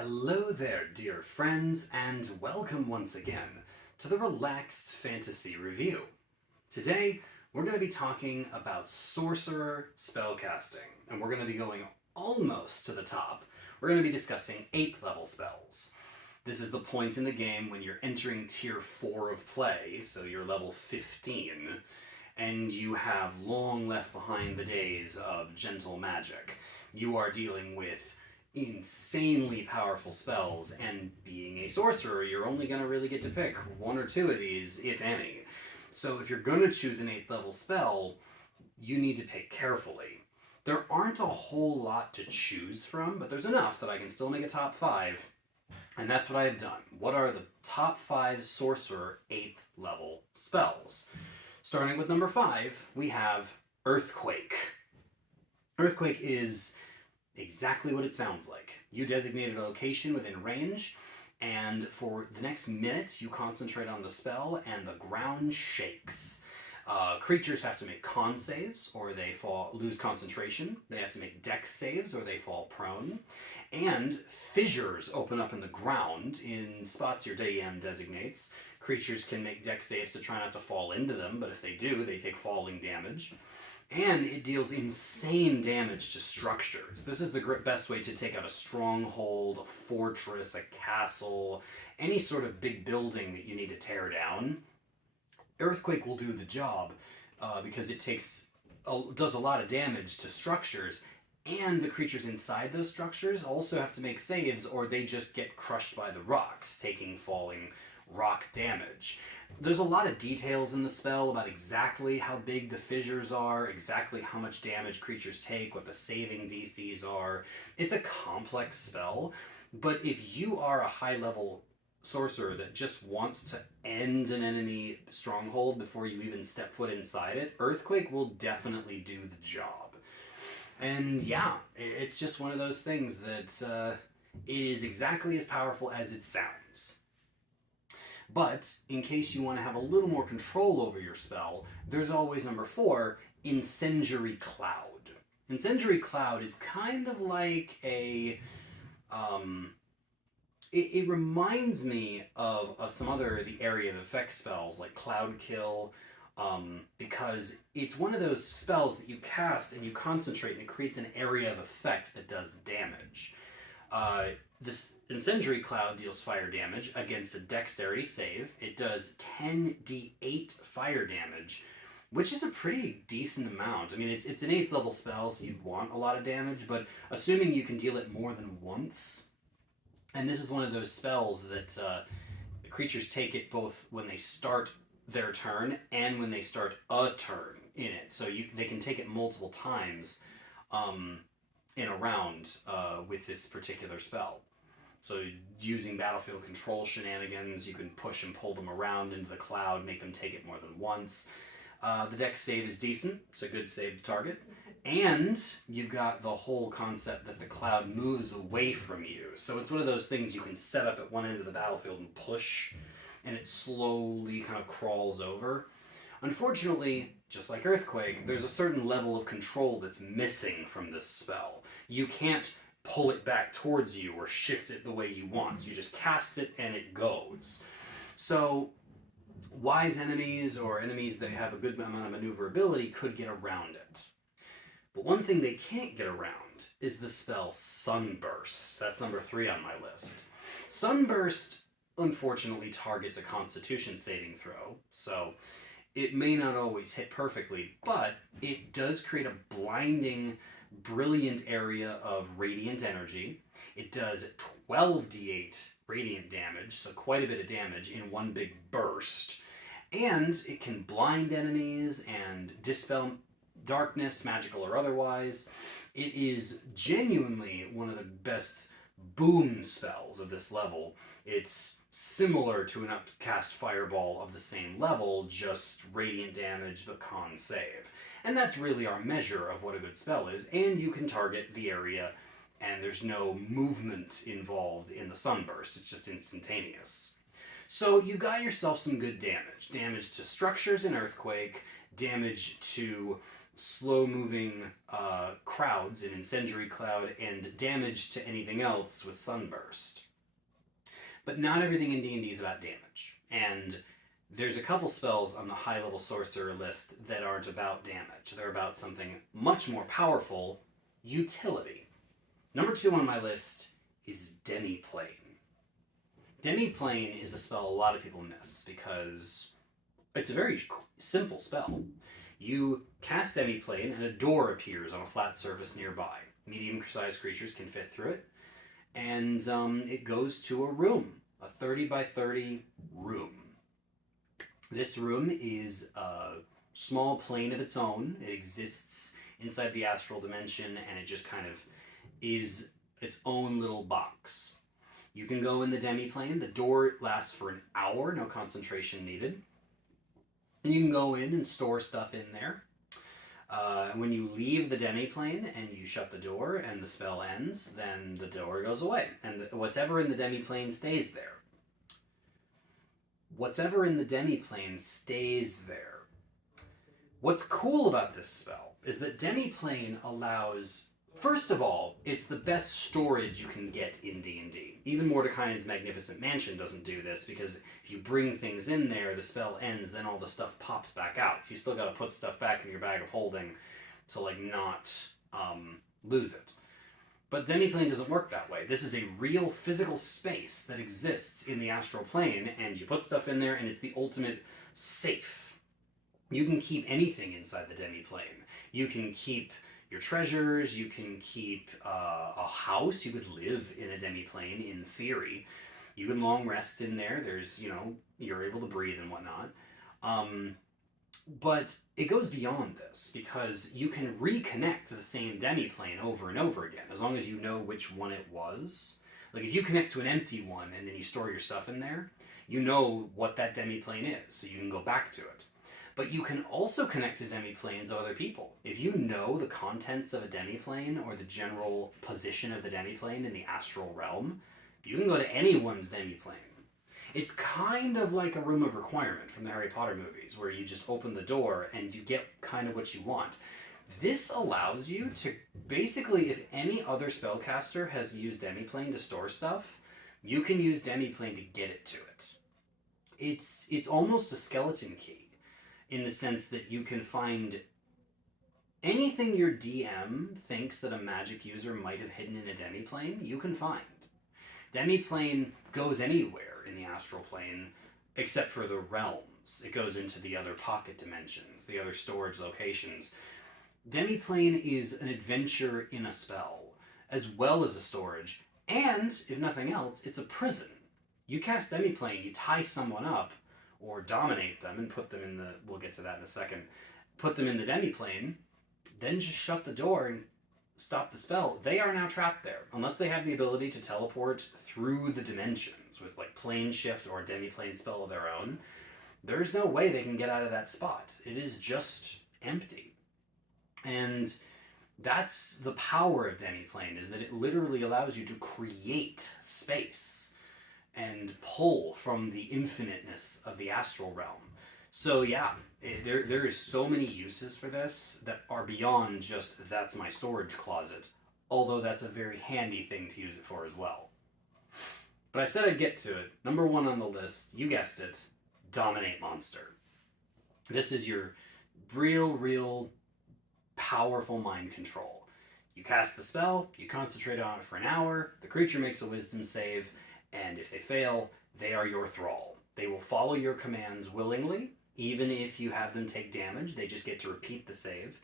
Hello there, dear friends, and welcome once again to the Relaxed Fantasy Review. Today, we're going to be talking about Sorcerer spellcasting, and we're going to be going almost to the top. We're going to be discussing 8th level spells. This is the point in the game when you're entering Tier 4 of play, so you're level 15, and you have long left behind the days of gentle magic. You are dealing with insanely powerful spells, and being a sorcerer, you're only going to really get to pick one or two of these, if any. So if you're going to choose an 8th level spell, you need to pick carefully. There aren't a whole lot to choose from, but there's enough that I can still make a top 5, and that's what I have done. What are the top 5 sorcerer 8th level spells? Starting with number 5, we have Earthquake. Earthquake is exactly what it sounds like. You designated a location within range, and for the next minute, you concentrate on the spell, and the ground shakes. Creatures have to make con saves, or they lose concentration. They have to make dex saves, or they fall prone. And fissures open up in the ground in spots your DM designates. Creatures can make dex saves to try not to fall into them, but if they do, they take falling damage. And it deals insane damage to structures. This is the best way to take out a stronghold, a fortress, a castle, any sort of big building that you need to tear down. Earthquake will do the job because it does a lot of damage to structures, and the creatures inside those structures also have to make saves, or they just get crushed by the rocks, taking falling rock damage. There's a lot of details in the spell about exactly how big the fissures are, exactly how much damage creatures take, what the saving DCs are. It's a complex spell, but if you are a high-level sorcerer that just wants to end an enemy stronghold before you even step foot inside it, Earthquake will definitely do the job. And yeah, it's just one of those things that it is exactly as powerful as it sounds. But in case you want to have a little more control over your spell, there's always number 4, Incendiary Cloud. Incendiary Cloud is kind of like a... It reminds me of some other the area of effect spells like Cloud Kill, because it's one of those spells that you cast and you concentrate and it creates an area of effect that does damage. This Incendiary Cloud deals fire damage against a dexterity save. It does 10d8 fire damage, which is a pretty decent amount. I mean, it's an 8th level spell, so you'd want a lot of damage, but assuming you can deal it more than once, and this is one of those spells that creatures take it both when they start their turn and when they start a turn in it. So they can take it multiple times in a round with this particular spell. So using battlefield control shenanigans, you can push and pull them around into the cloud, make them take it more than once. The dex save is decent. It's a good save to target. And you've got the whole concept that the cloud moves away from you. So it's one of those things you can set up at one end of the battlefield and push, and it slowly kind of crawls over. Unfortunately, just like Earthquake, there's a certain level of control that's missing from this spell. You can't pull it back towards you or shift it the way you want. You just cast it and it goes. So wise enemies or enemies that have a good amount of maneuverability could get around it. But one thing they can't get around is the spell Sunburst. That's number 3 on my list. Sunburst, unfortunately, targets a Constitution saving throw, so it may not always hit perfectly, but it does create a blinding, brilliant area of radiant energy. It does 12d8 radiant damage, so quite a bit of damage in one big burst. And it can blind enemies and dispel darkness, magical or otherwise. It is genuinely one of the best boon spells of this level. It's similar to an upcast fireball of the same level, just radiant damage but con save. And that's really our measure of what a good spell is, and you can target the area, and there's no movement involved in the Sunburst, it's just instantaneous. So you got yourself some good damage. Damage to structures in Earthquake, damage to slow-moving crowds in Incendiary Cloud and damage to anything else with Sunburst. But not everything in D&D is about damage. And there's a couple spells on the high-level sorcerer list that aren't about damage. They're about something much more powerful, utility. Number 2 on my list is Demi Plane. Demi Plane is a spell a lot of people miss because it's a very simple spell. You cast Demi Plane and a door appears on a flat surface nearby. Medium-sized creatures can fit through it. And it goes to a room, a 30 by 30 room. This room is a small plane of its own. It exists inside the astral dimension, and it just kind of is its own little box. You can go in the Demi Plane. The door lasts for an hour, no concentration needed. And you can go in and store stuff in there. When you leave the Demi Plane and you shut the door and the spell ends, then the door goes away. And whatever in the Demi Plane stays there. Whatever in the Demi Plane stays there. What's cool about this spell is that Demi Plane allows, first of all, it's the best storage you can get in D&D. Even Mordekainen's Magnificent Mansion doesn't do this, because if you bring things in there, the spell ends, then all the stuff pops back out. So you still got to put stuff back in your bag of holding to not lose it. But Demi Plane doesn't work that way. This is a real physical space that exists in the astral plane, and you put stuff in there, and it's the ultimate safe. You can keep anything inside the Demi Plane. You can keep your treasures, you can keep a house. You could live in a Demi Plane in theory. You can long rest in there. There's, you're able to breathe and whatnot. But it goes beyond this, because you can reconnect to the same Demi Plane over and over again, as long as you know which one it was. Like, if you connect to an empty one and then you store your stuff in there, you know what that Demi Plane is, so you can go back to it. But you can also connect to Demi Planes of other people. If you know the contents of a Demi Plane or the general position of the Demi Plane in the astral realm, you can go to anyone's Demi Plane. It's kind of like a room of requirement from the Harry Potter movies, where you just open the door and you get kind of what you want. This allows you to basically, if any other spellcaster has used Demi Plane to store stuff, you can use Demi Plane to get it to it. It's almost a skeleton key, in the sense that you can find anything your DM thinks that a magic user might have hidden in a Demi Plane, you can find. Demi Plane goes anywhere in the astral plane except for the realms. It goes into the other pocket dimensions, the other storage locations. Demi Plane is an adventure in a spell, as well as a storage, and, if nothing else, it's a prison. You cast Demi Plane, you tie someone up, or dominate them and put them in the, we'll get to that in a second, put them in the Demi Plane, then just shut the door and stop the spell. They are now trapped there, unless they have the ability to teleport through the dimensions with plane shift or a Demi Plane spell of their own. There's no way they can get out of that spot. It is just empty. And that's the power of Demi Plane, is that it literally allows you to create space and pull from the infiniteness of the astral realm. So yeah, there is so many uses for this that are beyond just, that's my storage closet, although that's a very handy thing to use it for as well. But I said I'd get to it. Number 1 on the list, you guessed it, Dominate Monster. This is your real powerful mind control. You cast the spell, you concentrate on it for an hour, the creature makes a wisdom save, and if they fail, they are your thrall. They will follow your commands willingly. Even if you have them take damage, they just get to repeat the save.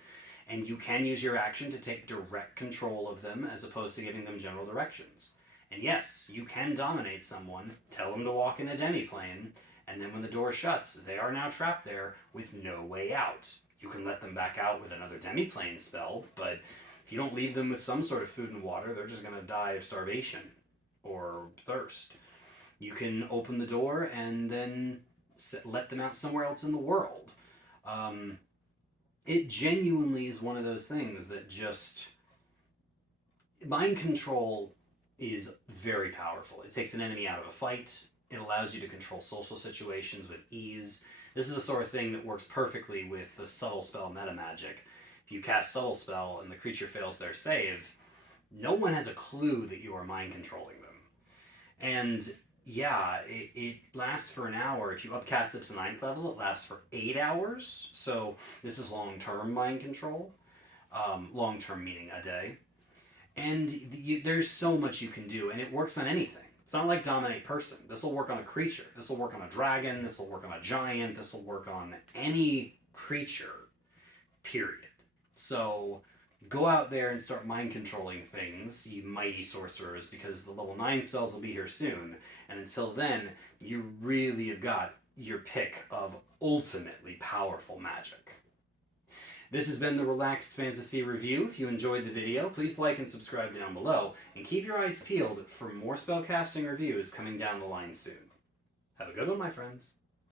And you can use your action to take direct control of them, as opposed to giving them general directions. And yes, you can dominate someone, tell them to walk in a Demi Plane, and then when the door shuts, they are now trapped there with no way out. You can let them back out with another Demi Plane spell, but if you don't leave them with some sort of food and water, they're just going to die of starvation or thirst. You can open the door and then let them out somewhere else in the world. It genuinely is one of those things that just... Mind control is very powerful. It takes an enemy out of a fight. It allows you to control social situations with ease. This is the sort of thing that works perfectly with the subtle spell meta magic. if you cast Subtle Spell and the creature fails their save, no one has a clue that you are mind controlling them. And yeah, it lasts for an hour. If you upcast it to 9th level, it lasts for 8 hours. So this is long-term mind control. Long-term meaning a day. And there's so much you can do, and it works on anything. It's not like Dominate Person. This will work on a creature. This will work on a dragon. This will work on a giant. This will work on any creature, period. So go out there and start mind controlling things, you mighty sorcerers, because the level 9 spells will be here soon. And until then, you really have got your pick of ultimately powerful magic. This has been the Relaxed Fantasy Review. If you enjoyed the video, please like and subscribe down below, and keep your eyes peeled for more spellcasting reviews coming down the line soon. Have a good one, my friends.